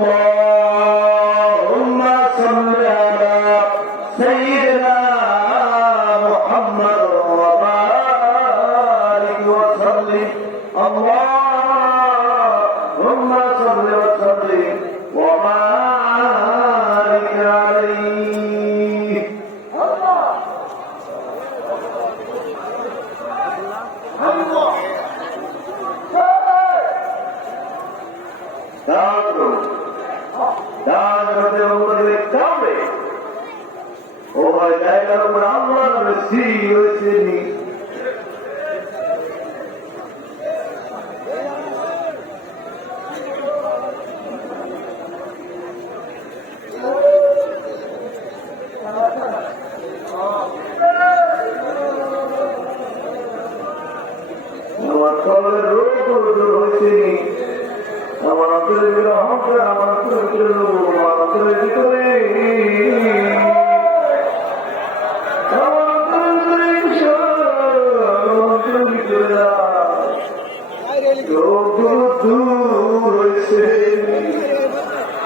اللهم صل على سيدنا محمد وبارك وسلم اللهم صل وسلم وبارك عليه الله ডান হাতে উপরে দেখতে হবে উভয় জায়গার উপর আল্লাহ রসি হয়েছে আমার কলের রোগ হয়েছে দূর হয়েছে